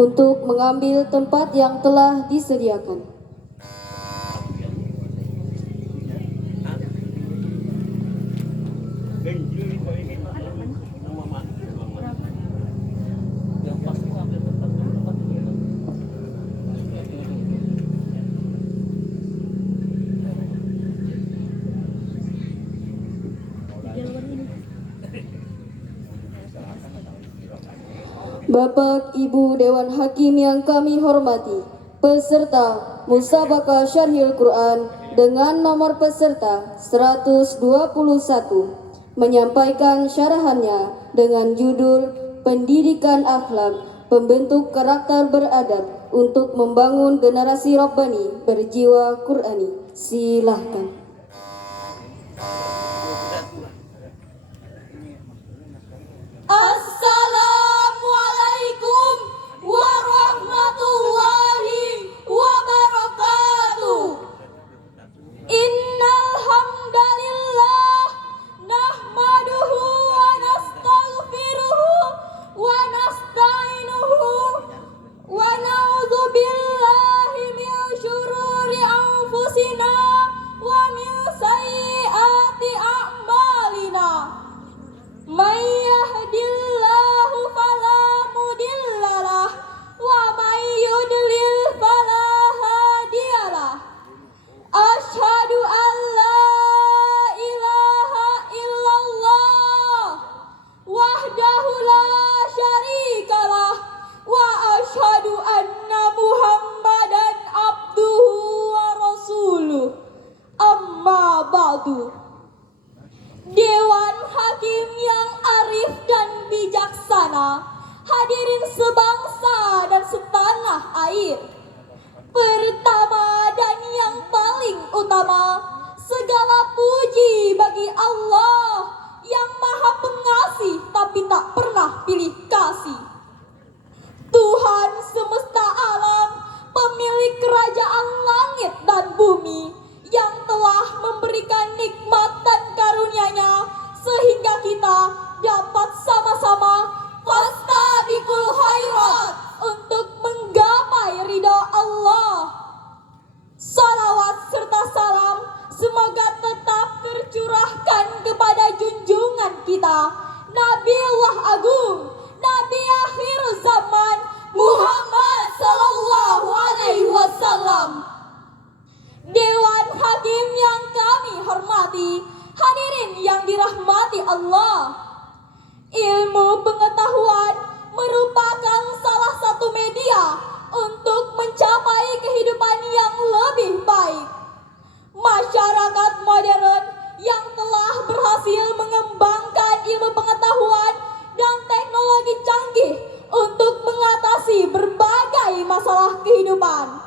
untuk mengambil tempat yang telah disediakan. Bapak Ibu Dewan Hakim yang kami hormati, peserta Musabaqah Syarhil Quran dengan nomor peserta 121 menyampaikan syarahannya dengan judul Pendidikan Akhlak Pembentuk Karakter Beradab untuk Membangun Generasi Rabbani Berjiwa Qur'ani. Silahkan. Assalamualaikum warahmatullahi wabarakatuh. Innal hamdalillah nahmaduhu wa nastaghfiruhu wa nasta'inuhu wa na'udzu billahi min syururi anfusina wa min sayyiati a'malina. May yahdillahu fala mudhillalah wa may yudlil fala hadiyalah. Asyhadu an la ilaha illallah wahdahu la syarikalah wa asyhadu anna Muhammadan abduhu wa rasuluh. Amma ba'du. Dewan Hakim yang arif dan bijaksana, hadirin sebangsa dan setanah air. Pertama dan yang paling utama, segala puji bagi Allah yang maha pengasih tapi tak pernah pilih kasih. Tuhan semesta alam, pemilik kerajaan langit dan bumi, yang telah memberikan nikmat dan karunia-Nya sehingga kita dapat sama-sama fastabiqul khairat untuk menggapai ridha Allah. Salawat serta salam semoga tetap tercurahkan kepada junjungan kita, Nabiullah Agung, Nabi akhir zaman, Muhammad sallallahu alaihi wasallam. Dewan Hakim yang kami hormati, hadirin yang dirahmati Allah. Ilmu pengetahuan merupakan salah satu media untuk mencapai kehidupan yang lebih baik. Masyarakat modern yang telah berhasil mengembangkan ilmu pengetahuan dan teknologi canggih untuk mengatasi berbagai masalah kehidupan.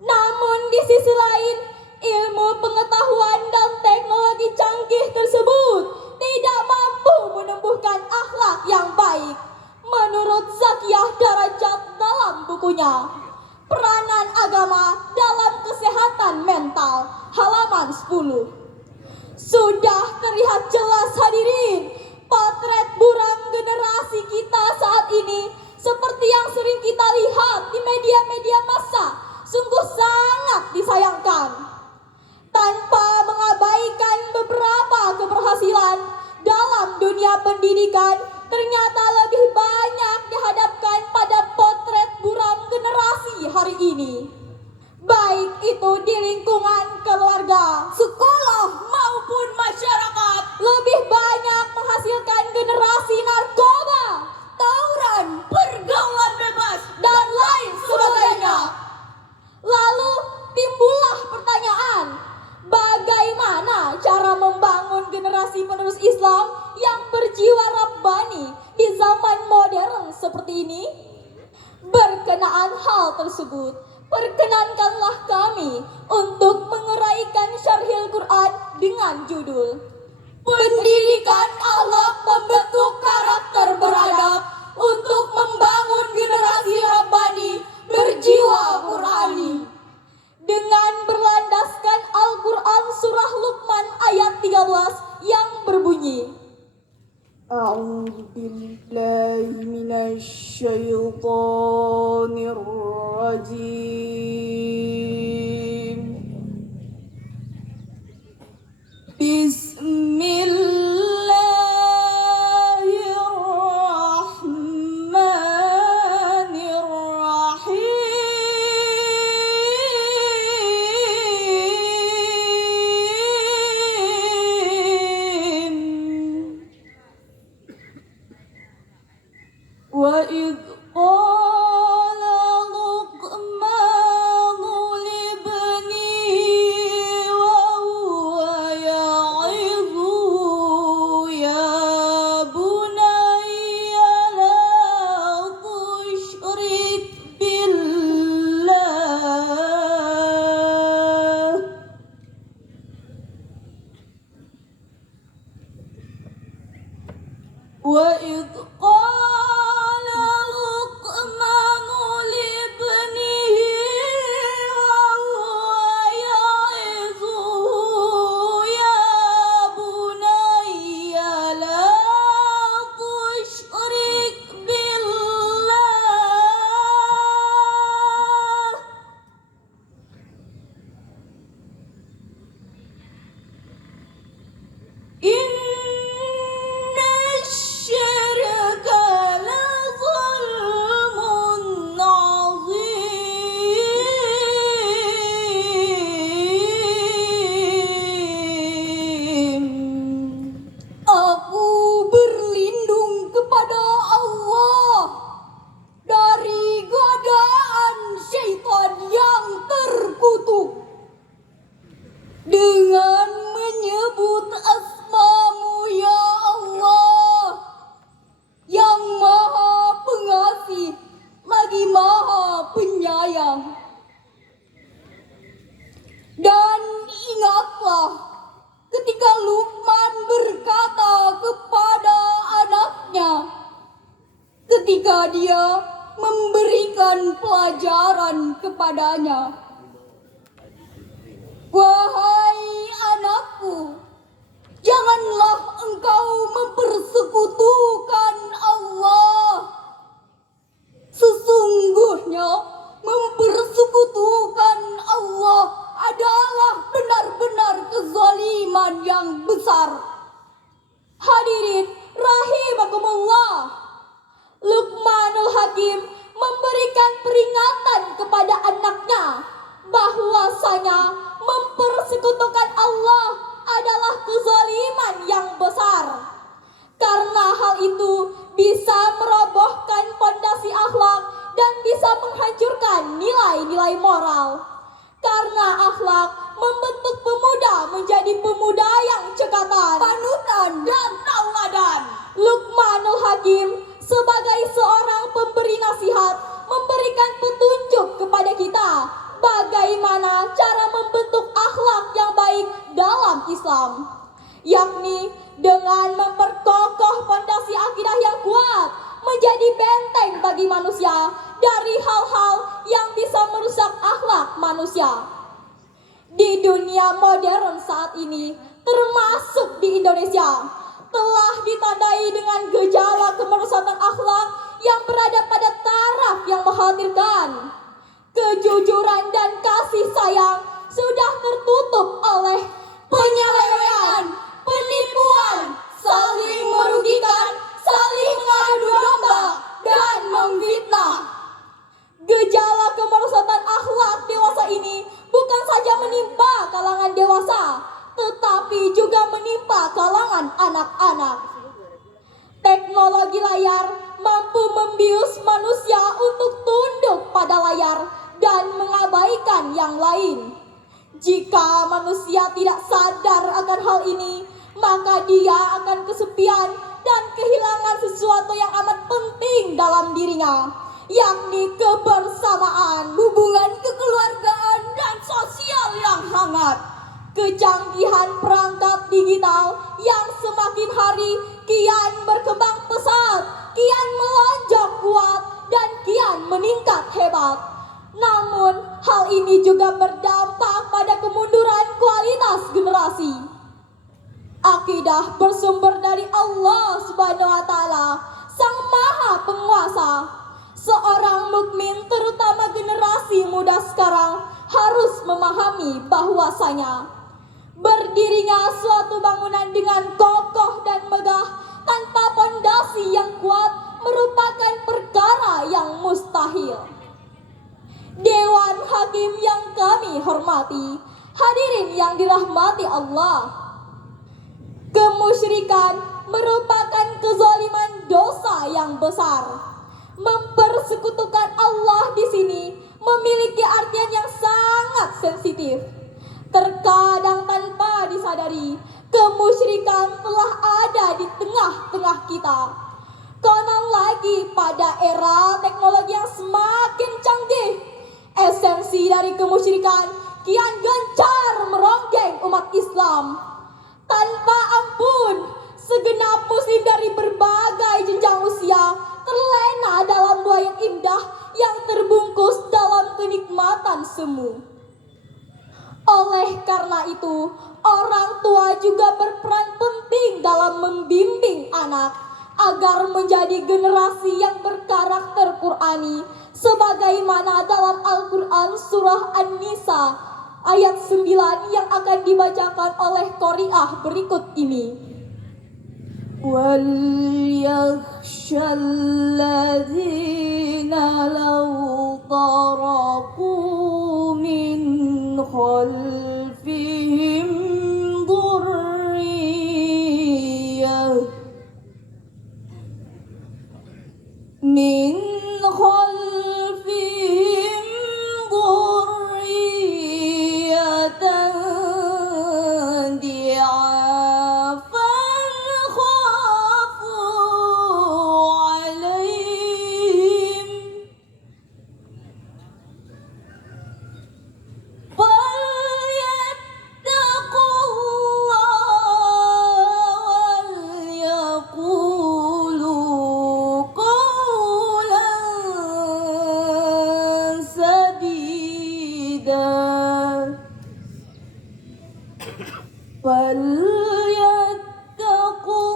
Namun di sisi lain, ilmu pengetahuan dan teknologi canggih tersebut tidak mampu menumbuhkan akhlak yang baik. Menurut Zakiyah Darajat dalam bukunya Peranan Agama dalam Kesehatan Mental, halaman 10. Sudah terlihat jelas hadirin, potret buram generasi kita saat ini seperti yang sering kita lihat di media-media massa, sungguh sangat disayangkan. Tanpa mengabaikan beberapa keberhasilan dalam dunia pendidikan, ternyata lebih banyak dihadapkan pada potret buram generasi hari ini. Baik itu di lingkungan keluarga, sekolah maupun masyarakat, lebih banyak menghasilkan generasi narkoba, tawuran, pergaulan bebas, dan lain sebagainya. Lalu timbullah pertanyaan, bagaimana cara membangun generasi penerus Islam yang berjiwa Rabbani di zaman modern seperti ini? Berkenaan hal tersebut, perkenankanlah kami untuk menguraikan Syarhil Quran dengan judul Pendidikan Akhlak Pembentuk Karakter Beradab untuk Membangun Generasi Rabbani Berjiwa Qur'ani, dengan berlandaskan Al-Quran Surah Luqman ayat 13 yang berbunyi, A'udzu billahi minasy syaithanir الرجيم بسم الله الرحمن الرحيم وإذ قال لقمان لابنه وهو يعظه يا بني لا تشرك بالله وإذ قال لقمان لابنه وهو يعظه يا بني لا تشرك بالله إن الشرك لظلم عظيم. Aku berlindung kepada Allah dari godaan syaitan yang terkutuk dengan menyebut asma-Mu ya Allah yang maha pengasih lagi maha penyayang. Dan ingatlah ketika Luqman berkata kepada anaknya ketika dia memberikan pelajaran kepadanya, wahai anakku, janganlah engkau mempersekutukan Allah. Sesungguhnya mempersekutukan Allah adalah benar-benar kezaliman yang besar. Hadirin rahimakumullah, Luqmanul Hakim memberikan peringatan kepada anaknya bahwasanya mempersekutukan Allah adalah kezaliman yang besar. Karena hal itu bisa merobohkan fondasi akhlak dan bisa menghancurkan nilai-nilai moral. Karena akhlak membentuk pemuda menjadi pemuda yang cekatan, panutan dan tauladan. Luqmanul Hakim sebagai seorang pemberi nasihat memberikan petunjuk kepada kita bagaimana cara membentuk akhlak yang baik dalam Islam, yakni dengan memperkokoh fondasi akidah yang kuat menjadi benteng bagi manusia dari hal-hal yang bisa merusak akhlak manusia. Di dunia modern saat ini, termasuk di Indonesia, telah ditandai dengan gejala kemerosotan akhlak yang berada pada taraf yang mengkhawatirkan. Kejujuran dan kasih sayang sudah tertutup oleh penyelewengan, penipuan, saling merugikan, saling mengadu domba, dan memfitnah. Gejala kemerosotan akhlak dewasa ini bukan saja menimpa kalangan dewasa, tetapi juga menimpa kalangan anak-anak. Teknologi layar mampu membius manusia untuk tunduk pada layar dan mengabaikan yang lain. Jika manusia tidak sadar akan hal ini, maka dia akan kesepian dan kehilangan sesuatu yang amat penting dalam dirinya, yakni kebersamaan, hubungan kekeluargaan dan sosial yang hangat. Kecanggihan perangkat digital yang semakin hari kian berkembang pesat, kian melonjak kuat, dan kian meningkat hebat. Namun, hal ini juga berdampak pada kemunduran kualitas generasi. Akidah bersumber dari Allah Subhanahu wa Ta'ala, Sang Maha Penguasa. Seorang mukmin, terutama generasi muda sekarang, harus memahami bahwasanya berdirinya suatu bangunan dengan kokoh dan megah tanpa pondasi yang kuat merupakan perkara yang mustahil. Dewan Hakim yang kami hormati, hadirin yang dirahmati Allah, kemusyrikan merupakan kezaliman dosa yang besar. Mempersekutukan Allah di sini memiliki artian yang sangat sensitif. Terkadang tanpa disadari, kemusyrikan telah ada di tengah-tengah kita. Konon lagi pada era teknologi yang semakin canggih, esensi dari kemusyrikan kian gencar meronggeng umat Islam. Tanpa ampun, segenap muslim dari berbagai jenjang usia terlena dalam buaya indah yang terbungkus dalam kenikmatan semu. Oleh karena itu, orang tua juga berperan penting dalam membimbing anak agar menjadi generasi yang berkarakter Qur'ani, sebagaimana dalam Al-Quran surah An-Nisa ayat 9 yang akan dibacakan oleh qari'ah berikut ini. وَلْيَخْشَ الَّذِينَ لَوْ تَرَكُوا مِنْ خَلْفِهِمْ فَلْيَتَّقُوا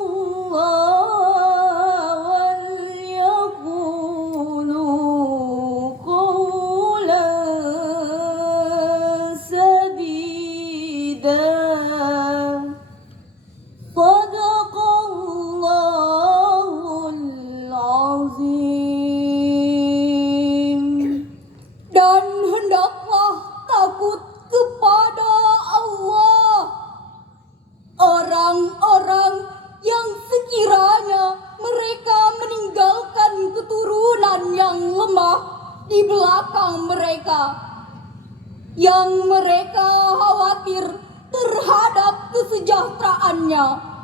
اللَّهَ وَلْيَقُولُوا قَوْلًا سَدِيدًا. صدق Allahul Azim. Dan hendaklah takut kepada Allah orang-orang yang sekiranya mereka meninggalkan keturunan yang lemah di belakang mereka, yang mereka khawatir terhadap kesejahteraannya.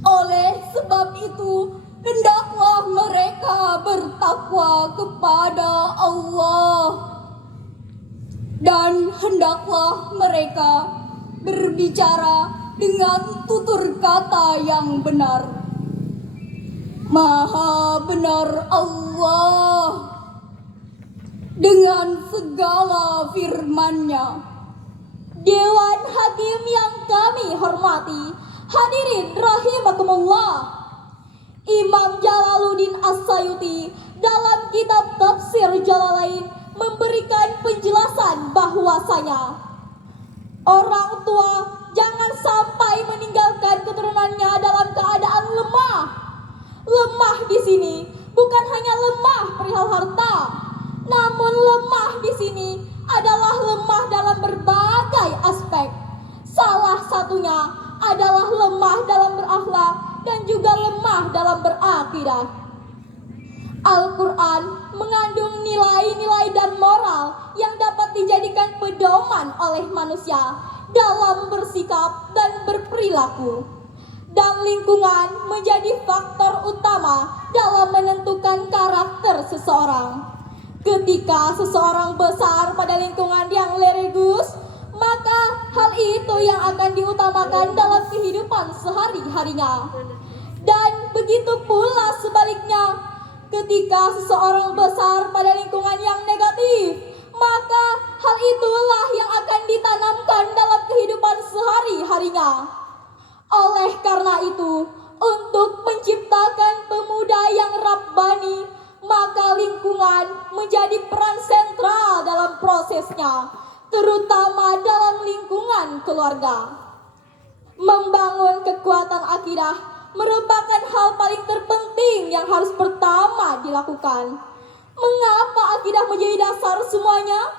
Oleh sebab itu, hendaklah mereka bertakwa kepada Allah, dan hendaklah mereka berbicara dengan tutur kata yang benar. Maha benar Allah dengan segala firman-Nya. Dewan Hakim yang kami hormati, hadirin rahimakumullah, Imam Jalaluddin As-Sayuti dalam kitab Tafsir Jalalain memberikan penjelasan bahwasanya orang tua jangan sampai meninggalkan keturunannya dalam keadaan lemah. Lemah di sini bukan hanya lemah perihal harta, namun lemah di sini adalah lemah dalam berbagai aspek. Salah satunya adalah lemah dalam berakhlak dan juga lemah dalam berakidah. Al-Quran mengandung nilai-nilai dan moral yang dapat dijadikan pedoman oleh manusia dalam bersikap dan berperilaku. Dan lingkungan menjadi faktor utama dalam menentukan karakter seseorang. Ketika seseorang besar pada lingkungan yang religius, maka hal itu yang akan diutamakan dalam kehidupan sehari-harinya. Dan begitu pula sebaliknya, ketika seseorang besar pada lingkungan yang negatif, maka hal itulah yang akan ditanamkan dalam kehidupan sehari-harinya. Oleh karena itu, untuk menciptakan pemuda yang rabbani, maka pendidikan menjadi peran sentral dalam prosesnya, terutama dalam lingkungan keluarga. Membangun kekuatan akidah merupakan hal paling terpenting yang harus pertama dilakukan. Mengapa akidah menjadi dasar semuanya?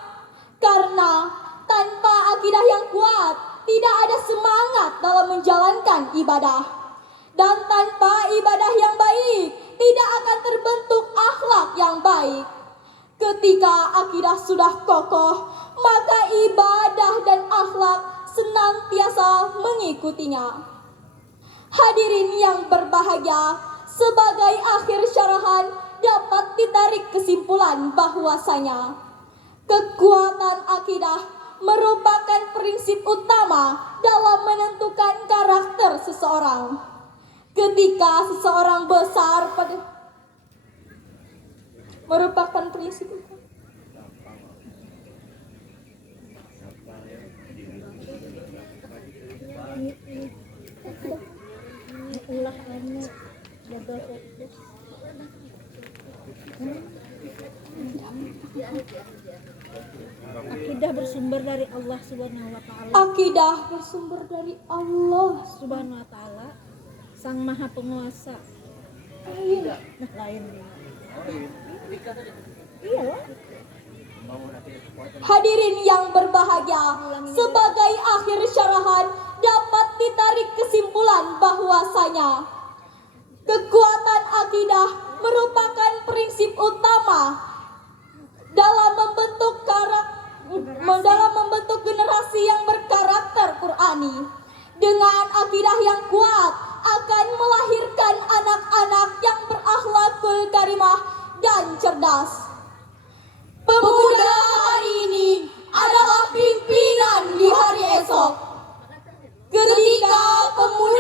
Karena tanpa akidah yang kuat, tidak ada semangat dalam menjalankan ibadah. Dan tanpa ibadah yang baik, tidak akan terbentuk akhlak yang baik. Ketika akidah sudah kokoh, maka ibadah dan akhlak senantiasa mengikutinya. Hadirin yang berbahagia, sebagai akhir syarahan dapat ditarik kesimpulan bahwasanya kekuatan akidah merupakan prinsip utama dalam menentukan karakter seseorang. Ketika seseorang besar pada merupakan prinsip utama. Akidah bersumber dari Allah Subhanahu wa taala. Akidah bersumber dari Allah Subhanahu wa taala, Sang Maha Penguasa. Nah, lain. Iya loh. Hadirin yang berbahagia, sebagai akhir syarahan dapat ditarik kesimpulan bahwasanya kekuatan akidah merupakan prinsip utama dalam membentuk generasi yang berkarakter Qur'ani. Dengan akidah yang kuat akan melahirkan anak-anak yang berakhlakul karimah dan cerdas. Pemuda hari ini adalah pimpinan di hari esok. Ketika pemuda